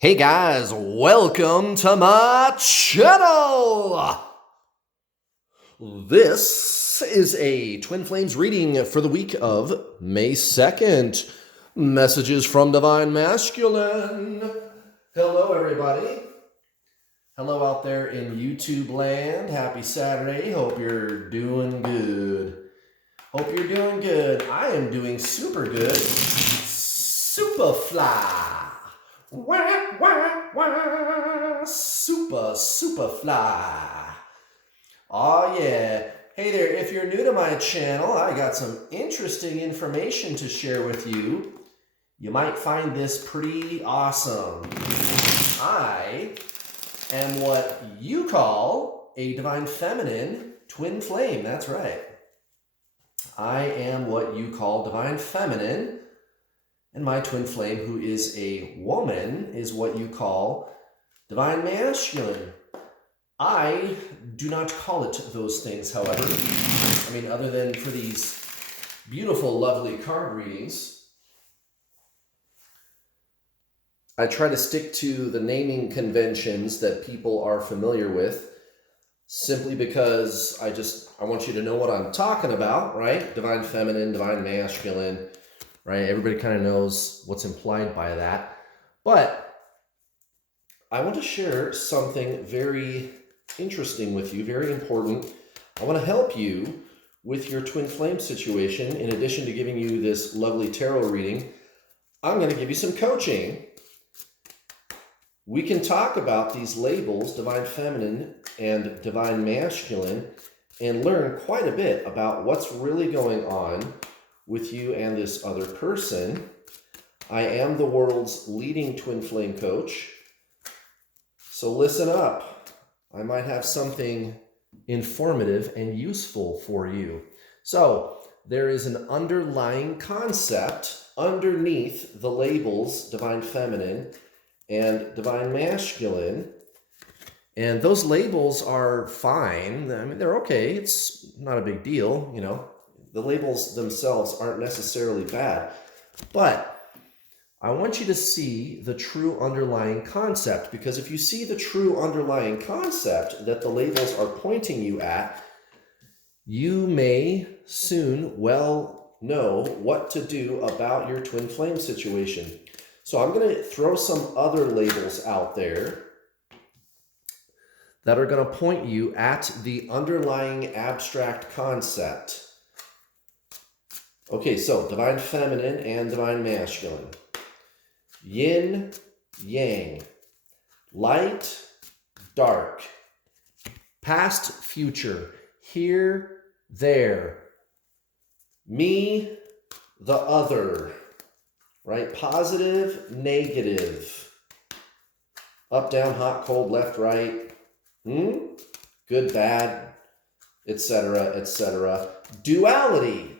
Hey guys, welcome to my channel! This is a Twin Flames reading for the week of May 2nd. Messages from Divine Masculine. Hello, everybody. Hello out there in YouTube land. Happy Saturday. Hope you're doing good. Hope you're doing good. I am doing super good. Super fly. Wah, wah, wah. Super fly. Oh yeah. Hey there, if you're new to my channel, I got some interesting information to share with you. You might find this pretty awesome. I am what you call a divine feminine twin flame. That's right. I am what you call divine feminine. And my twin flame, who is a woman, is what you call divine masculine. I do not call it those things, however. I mean, other than for these beautiful, lovely card readings, I try to stick to the naming conventions that people are familiar with, simply because I want you to know what I'm talking about, right? Divine feminine, divine masculine, right? Everybody kind of knows what's implied by that. But I want to share something very interesting with you, very important. I want to help you with your twin flame situation. In addition to giving you this lovely tarot reading, I'm going to give you some coaching. We can talk about these labels, divine feminine and divine masculine, and learn quite a bit about what's really going on with you and this other person. I am the world's leading twin flame coach. So listen up. I might have something informative and useful for you. So there is an underlying concept underneath the labels divine feminine and divine masculine. And those labels are fine. I mean, they're okay. It's not a big deal, you know. The labels themselves aren't necessarily bad, but I want you to see the true underlying concept, because if you see the true underlying concept that the labels are pointing you at, you may soon well know what to do about your twin flame situation. So I'm going to throw some other labels out there that are going to point you at the underlying abstract concept. Okay, so divine feminine and divine masculine. Yin, yang. Light, dark. Past, future. Here, there. Me, the other. Right? Positive, negative. Up, down, hot, cold, left, right. Good, bad, etc., etc. Duality.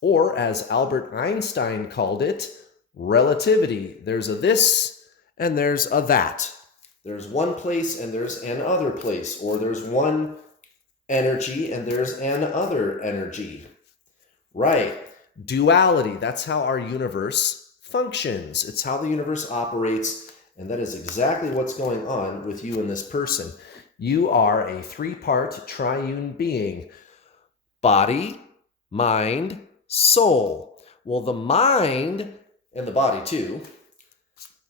Or as Albert Einstein called it, relativity. There's a this and there's a that. There's one place and there's an other place. Or there's one energy and there's an other energy. Right. Duality. That's how our universe functions. It's how the universe operates. And that is exactly what's going on with you and this person. You are a three-part triune being. Body, mind, soul. Well, the mind, and the body too,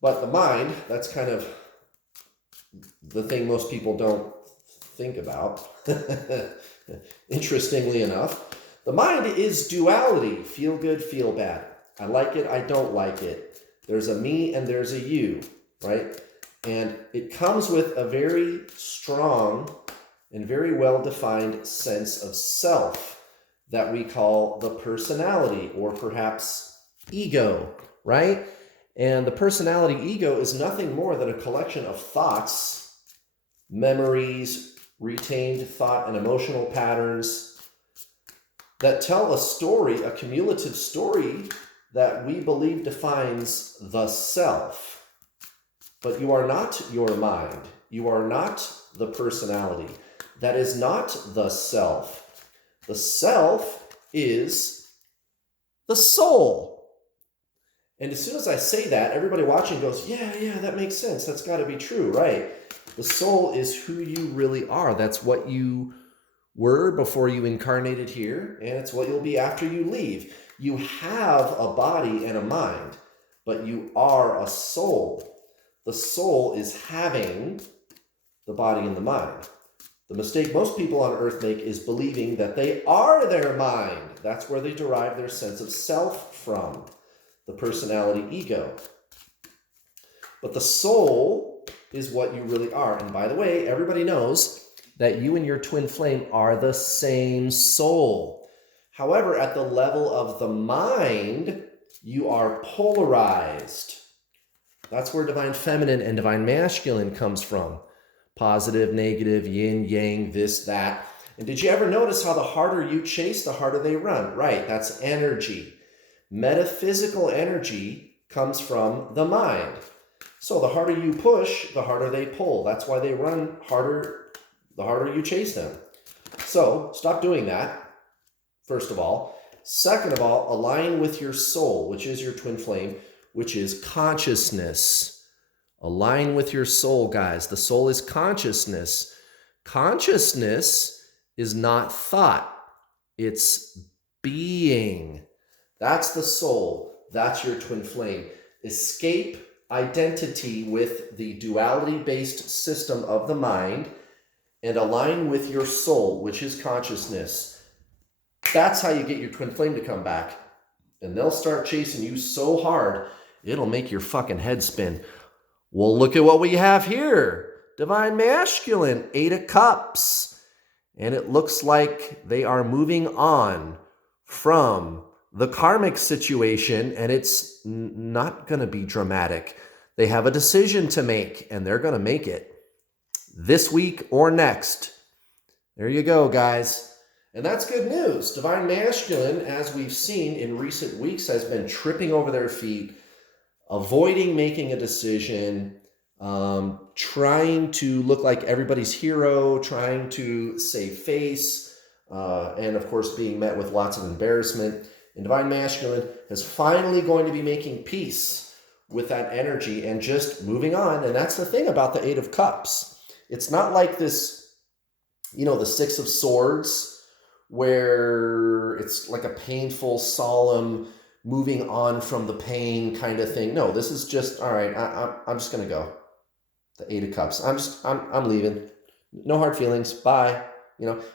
but the mind, that's kind of the thing most people don't think about. Interestingly enough, the mind is duality. Feel good, feel bad. I like it, I don't like it. There's a me and there's a you, right? And it comes with a very strong and very well-defined sense of self that we call the personality, or perhaps ego, right? And the personality ego is nothing more than a collection of thoughts, memories, retained thought and emotional patterns that tell a story, a cumulative story that we believe defines the self. But you are not your mind. You are not the personality. That is not the self. The self is the soul. And as soon as I say that, everybody watching goes, yeah, that makes sense. That's got to be true, right? The soul is who you really are. That's what you were before you incarnated here, and it's what you'll be after you leave. You have a body and a mind, but you are a soul. The soul is having the body and the mind. The mistake most people on earth make is believing that they are their mind. That's where they derive their sense of self from, the personality ego. But the soul is what you really are. And by the way, everybody knows that you and your twin flame are the same soul. However, at the level of the mind, you are polarized. That's where divine feminine and divine masculine comes from. Positive, negative, yin, yang, this, that. And did you ever notice how the harder you chase, the harder they run? Right, that's energy. Metaphysical energy comes from the mind. So the harder you push, the harder they pull. That's why they run harder, the harder you chase them. So stop doing that, first of all. Second of all, align with your soul, which is your twin flame, which is consciousness. Align with your soul, guys. The soul is consciousness. Consciousness is not thought. It's being. That's the soul. That's your twin flame. Escape identity with the duality-based system of the mind and align with your soul, which is consciousness. That's how you get your twin flame to come back. And they'll start chasing you so hard, it'll make your fucking head spin. Well, look at what we have here. Divine masculine, 8 of Cups. And it looks like they are moving on from the karmic situation, and it's not going to be dramatic. They have a decision to make, and they're going to make it this week or next. There you go, guys. And that's good news. Divine masculine, as we've seen in recent weeks, has been tripping over their feet, avoiding making a decision, trying to look like everybody's hero, trying to save face, and of course being met with lots of embarrassment. And divine masculine is finally going to be making peace with that energy and just moving on. And that's the thing about the 8 of Cups. It's not like this, the 6 of Swords, where it's like a painful, solemn, moving on from the pain kind of thing. No, this is just, all right, I'm just going to go. The 8 of Cups. I'm leaving. No hard feelings. Bye.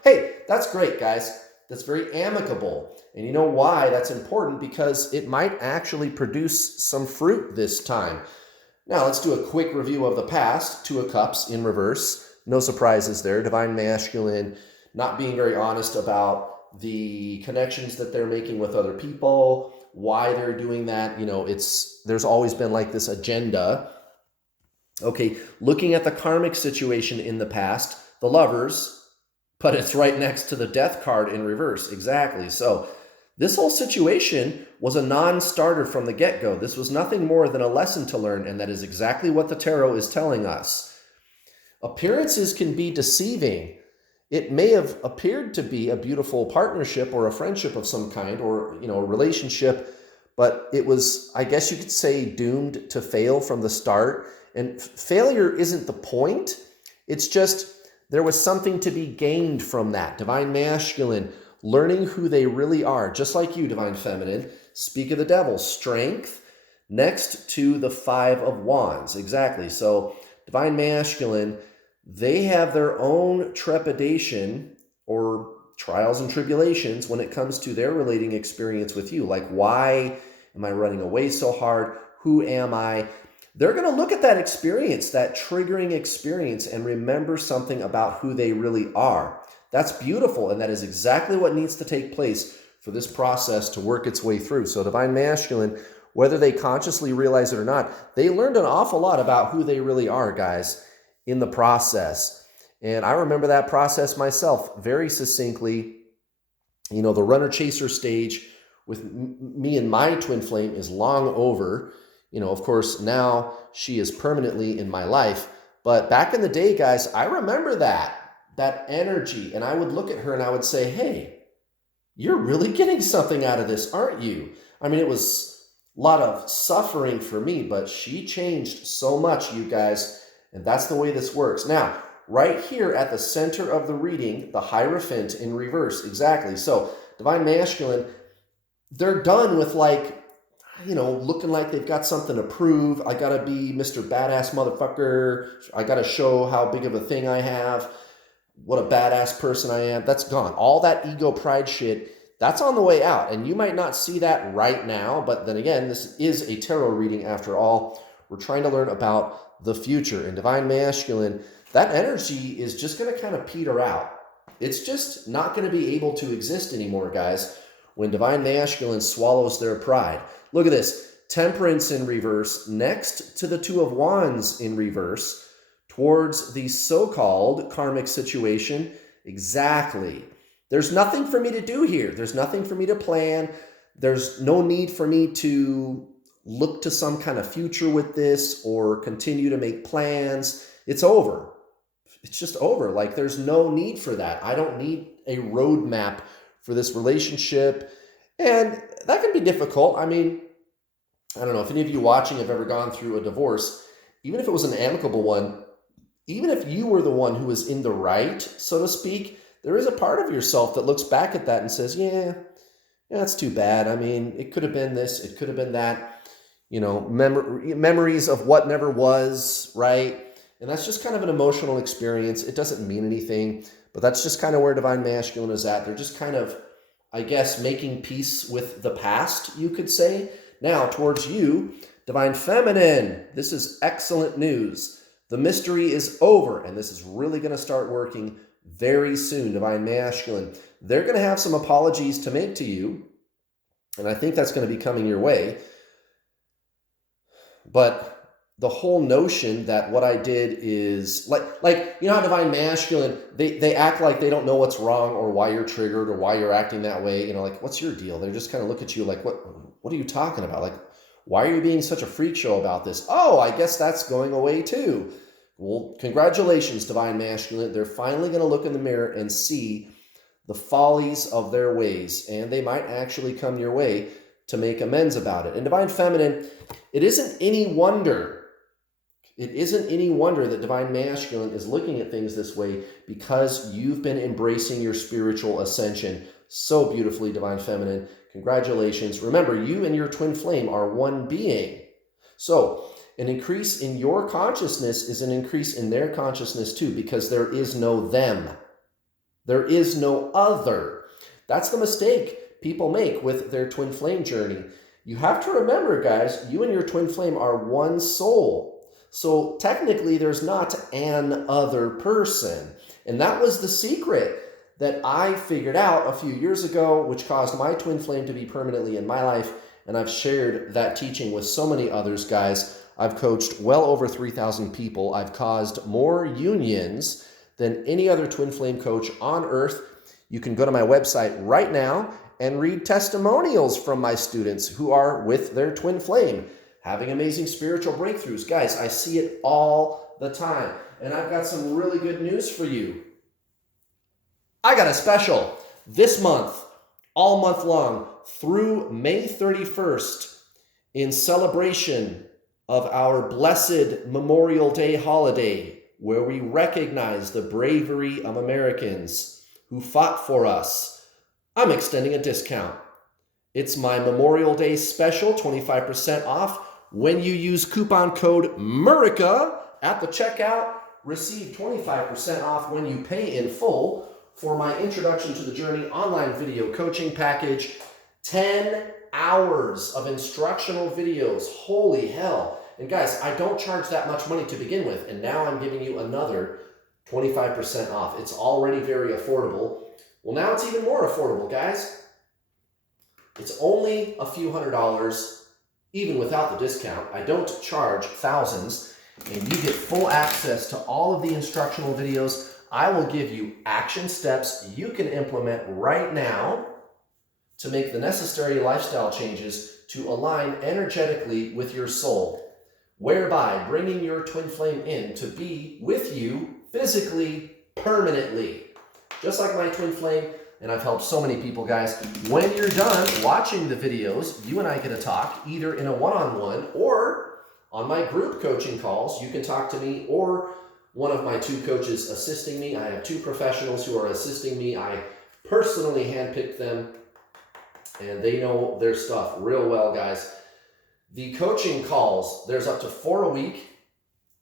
Hey, that's great, guys. That's very amicable. And you know why that's important? Because it might actually produce some fruit this time. Now, let's do a quick review of the past. 2 of Cups in reverse. No surprises there. Divine masculine, not being very honest about the connections that they're making with other people, why they're doing that. There's always been like this agenda. Okay, looking at the karmic situation in the past, the Lovers, but it's right next to the Death card in reverse. Exactly. So this whole situation was a non-starter from the get-go. This was nothing more than a lesson to learn, and that is exactly what the tarot is telling us. Appearances can be deceiving. It may have appeared to be a beautiful partnership or a friendship of some kind, or a relationship, but it was, I guess you could say, doomed to fail from the start. And failure isn't the point. It's just there was something to be gained from that. Divine masculine, learning who they really are, just like you, divine feminine. Speak of the devil, strength, next to the 5 of Wands. Exactly. So divine masculine, they have their own trepidation or trials and tribulations when it comes to their relating experience with you. Like, why am I running away so hard? Who am I? They're going to look at that experience, that triggering experience, and remember something about who they really are. That's beautiful, and that is exactly what needs to take place for this process to work its way through. So divine masculine, whether they consciously realize it or not, they learned an awful lot about who they really are, guys, in the process. And I remember that process myself very succinctly. The runner-chaser stage with me and my twin flame is long over. Of course, now she is permanently in my life. But back in the day, guys, I remember that energy. And I would look at her and I would say, hey, you're really getting something out of this, aren't you? I mean, it was A lot of suffering for me, but she changed so much, you guys, and that's the way this works. Now, right here at the center of the reading, the Hierophant in reverse, exactly. So, Divine Masculine, they're done with like, looking like they've got something to prove. I gotta be Mr. Badass motherfucker. I gotta show how big of a thing I have, what a badass person I am. That's gone. All that ego pride shit, that's on the way out. And you might not see that right now, but then again, this is a tarot reading after all. We're trying to learn about the future. And Divine Masculine, that energy is just going to kind of peter out. It's just not going to be able to exist anymore, guys, when Divine Masculine swallows their pride. Look at this. Temperance in reverse next to the Two of Wands in reverse towards the so-called karmic situation. Exactly. There's nothing for me to do here. There's nothing for me to plan. There's no need for me to look to some kind of future with this or continue to make plans. It's over. It's just over. Like, there's no need for that. I don't need a roadmap for this relationship. And that can be difficult. I mean, I don't know if any of you watching have ever gone through a divorce, even if it was an amicable one, even if you were the one who was in the right, so to speak, there is a part of yourself that looks back at that and says, yeah, that's too bad. I mean, it could have been this, it could have been that, memories of what never was, right? And that's just kind of an emotional experience. It doesn't mean anything, but that's just kind of where Divine Masculine is at. They're just kind of, I guess, making peace with the past, you could say. Now, towards you, Divine Feminine, this is excellent news. The mystery is over, and this is really going to start working very soon, Divine Masculine. They're going to have some apologies to make to you, and I think that's going to be coming your way. But the whole notion that what I did is like how Divine Masculine, they act like they don't know what's wrong or why you're triggered or why you're acting that way. Like, what's your deal? They just kind of look at you like, what are you talking about? Like, why are you being such a freak show about this? Oh, I guess that's going away too. Well, congratulations, Divine Masculine. They're finally going to look in the mirror and see the follies of their ways, and they might actually come your way to make amends about it. And Divine Feminine, it isn't any wonder that Divine Masculine is looking at things this way, because you've been embracing your spiritual ascension so beautifully, Divine Feminine. Congratulations. Remember, you and your twin flame are one being. So an increase in your consciousness is an increase in their consciousness too, because there is no them. There is no other. That's the mistake people make with their twin flame journey. You have to remember, guys, you and your twin flame are one soul. So technically, there's not an other person. And that was the secret that I figured out a few years ago, which caused my twin flame to be permanently in my life. And I've shared that teaching with so many others, guys. I've coached well over 3,000 people. I've caused more unions than any other twin flame coach on earth. You can go to my website right now and read testimonials from my students who are with their twin flame, having amazing spiritual breakthroughs. Guys, I see it all the time. And I've got some really good news for you. I got a special this month, all month long, through May 31st, in celebration of our blessed Memorial Day holiday, where we recognize the bravery of Americans who fought for us. I'm extending a discount. It's my Memorial Day special, 25% off. When you use coupon code MURICA at the checkout, receive 25% off when you pay in full for my Introduction to the Journey online video coaching package. 10 hours of instructional videos. Holy hell. And guys, I don't charge that much money to begin with, and now I'm giving you another 25% off. It's already very affordable. Well, now it's even more affordable, guys. It's only a few $100s, even without the discount. I don't charge thousands, and you get full access to all of the instructional videos. I will give you action steps you can implement right now to make the necessary lifestyle changes to align energetically with your soul, whereby bringing your twin flame in to be with you physically, permanently. Just like my twin flame, and I've helped so many people, guys. When you're done watching the videos, you and I get to talk either in a one-on-one or on my group coaching calls. You can talk to me or one of my 2 coaches assisting me. I have 2 professionals who are assisting me. I personally handpicked them, and they know their stuff real well, guys. The coaching calls, there's up to 4 a week.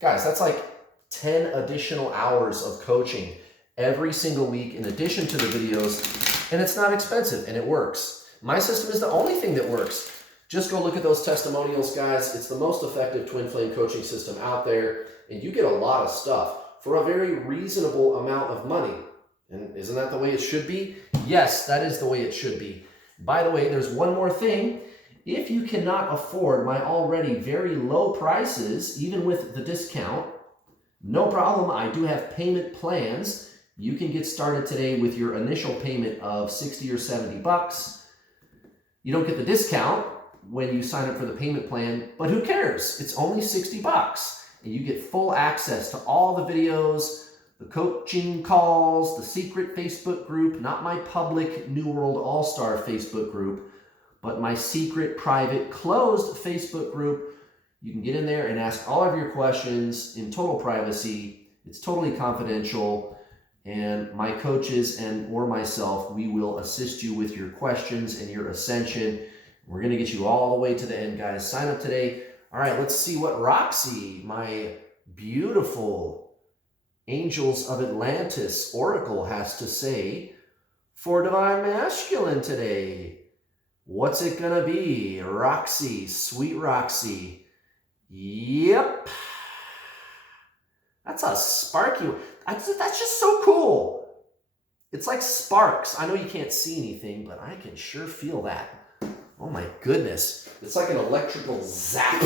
Guys, that's like 10 additional hours of coaching every single week in addition to the videos, and it's not expensive, and it works. My system is the only thing that works. Just go look at those testimonials, guys. It's the most effective twin flame coaching system out there, and you get a lot of stuff for a very reasonable amount of money. And isn't that the way it should be? Yes, that is the way it should be. By the way, there's one more thing. If you cannot afford my already very low prices, even with the discount, no problem. I do have payment plans. You can get started today with your initial payment of 60 or 70 bucks. You don't get the discount when you sign up for the payment plan, but who cares? It's only 60 bucks. And you get full access to all the videos, the coaching calls, the secret Facebook group, not my public New World All-Star Facebook group, but my secret, private, closed Facebook group. You can get in there and ask all of your questions in total privacy. It's totally confidential. And my coaches or myself, we will assist you with your questions and your ascension. We're going to get you all the way to the end, guys. Sign up today. All right, let's see what Roxy, my beautiful Angels of Atlantis Oracle, has to say for Divine Masculine today. What's it going to be? Roxy, sweet Roxy. Yep. That's a sparky one. That's just so cool. It's like sparks. I know you can't see anything, but I can sure feel that. Oh my goodness. It's like an electrical zap.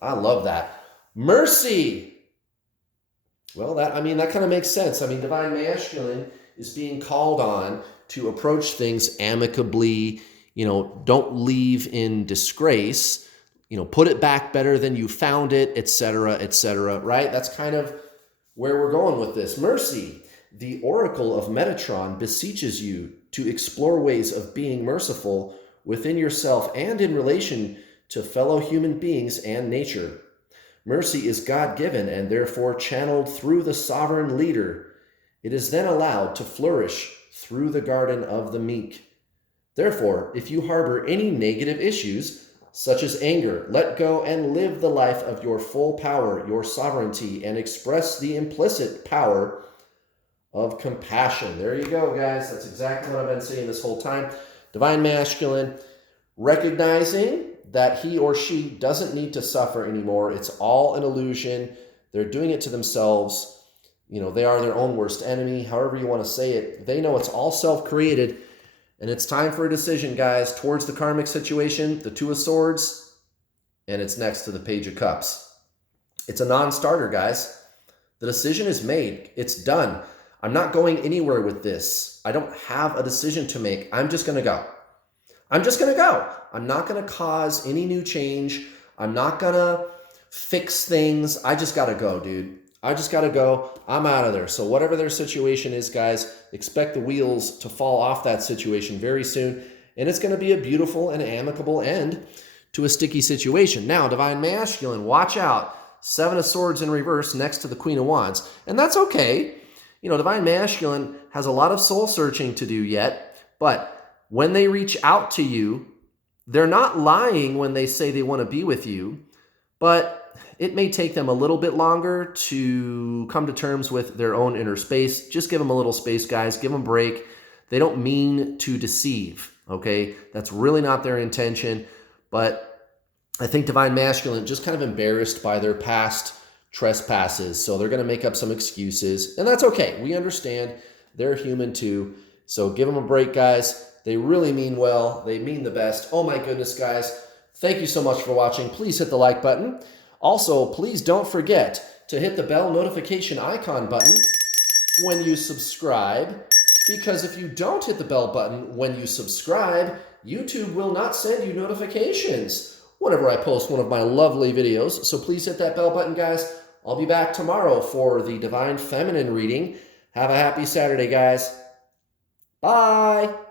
I love that. Mercy. Well, that kind of makes sense. Divine Masculine is being called on to approach things amicably. Don't leave in disgrace. Put it back better than you found it, etc., right? That's kind of where we're going with this. Mercy, the Oracle of Metatron, beseeches you to explore ways of being merciful within yourself and in relation to fellow human beings and nature. Mercy is God-given and therefore channeled through the sovereign leader. It is then allowed to flourish through the garden of the meek. Therefore, if you harbor any negative issues, such as anger, let go and live the life of your full power, your sovereignty, and express the implicit power of compassion. There you go, guys. That's exactly what I've been saying this whole time. Divine Masculine, recognizing that he or she doesn't need to suffer anymore. It's all an illusion. They're doing it to themselves. They are their own worst enemy, however you want to say it. They know it's all self-created. And it's time for a decision, guys, towards the karmic situation, the Two of Swords, and it's next to the Page of Cups. It's a non-starter, guys. The decision is made. It's done. I'm not going anywhere with this. I don't have a decision to make. I'm just going to go. I'm just going to go. I'm not going to cause any new change. I'm not going to fix things. I just got to go, dude. I just got to go. I'm out of there. So whatever their situation is, guys, expect the wheels to fall off that situation very soon. And it's going to be a beautiful and amicable end to a sticky situation. Now, Divine Masculine, watch out. 7 of Swords in reverse next to the Queen of Wands. And that's okay. Divine Masculine has a lot of soul searching to do yet. But when they reach out to you, they're not lying when they say they want to be with you. But it may take them a little bit longer to come to terms with their own inner space. Just give them a little space, guys. Give them a break. They don't mean to deceive, okay? That's really not their intention. But I think Divine Masculine just kind of embarrassed by their past trespasses. So they're going to make up some excuses. And that's okay. We understand. They're human too. So give them a break, guys. They really mean well. They mean the best. Oh my goodness, guys. Thank you so much for watching. Please hit the like button. Also, please don't forget to hit the bell notification icon button when you subscribe, because if you don't hit the bell button when you subscribe, YouTube will not send you notifications whenever I post one of my lovely videos. So please hit that bell button, guys. I'll be back tomorrow for the Divine Feminine reading. Have a happy Saturday, guys. Bye.